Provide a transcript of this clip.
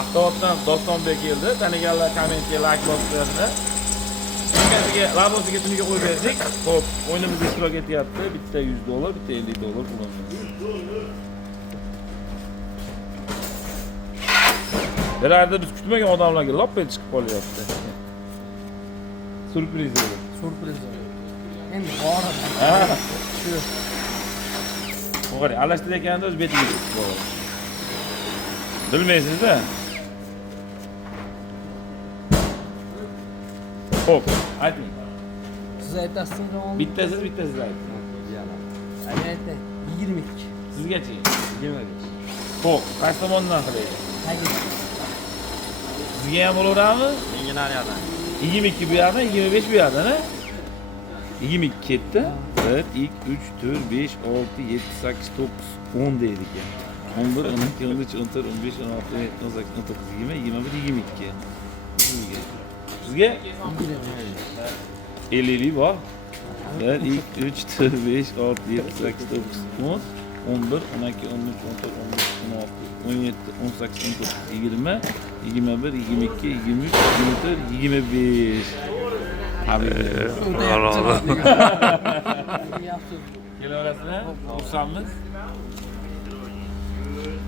Aqto'bdan Dostonbek keldi. Taniganlar kommentga like bosganlar. Bizga labosiga tuniga qo'yib berdik. Xo'p, o'yinimizda ishtirok etyapti. Bitta $100, bitta $50 pulimiz. Birarda biz kutmagan odamlarga lop etib chiqib qolyapti. Surpriz edi. Surpriz. Endi bor. Ha. Shu. To'g'ri, alashtirayotganda o'z betiga chiqib qoladi. Bilmaysiz-da. Xo'p, ayting. Siz aytasizmi? Bittasiz ayting. Aytay. 22. Sizgachi? 25. Xo'p, qaysi tomondan qilaylik? Tagi. Sizga ham bo'laveradimi? Menga nariyoqdan. 22 bu yoqdan, 25 bu yoqdan, ha? 22 ketdi. 1, 2, 3, 4, 5, 6, 7, 8, 9, 10 deydik ya. 11, 12, 13, 14, 15, 16, 17, 18, 19, 20, 21, 22. Sizga 50'lik bor. 1, 2, 3, 4, 5, 6, 7, 8, 9, 10, 11, 12, 13, 14, 15, 16, 17, 18, 19, 20, 21, 22, 23, 24, 25. Allah. Kelaverasizlar? Xursandmiz.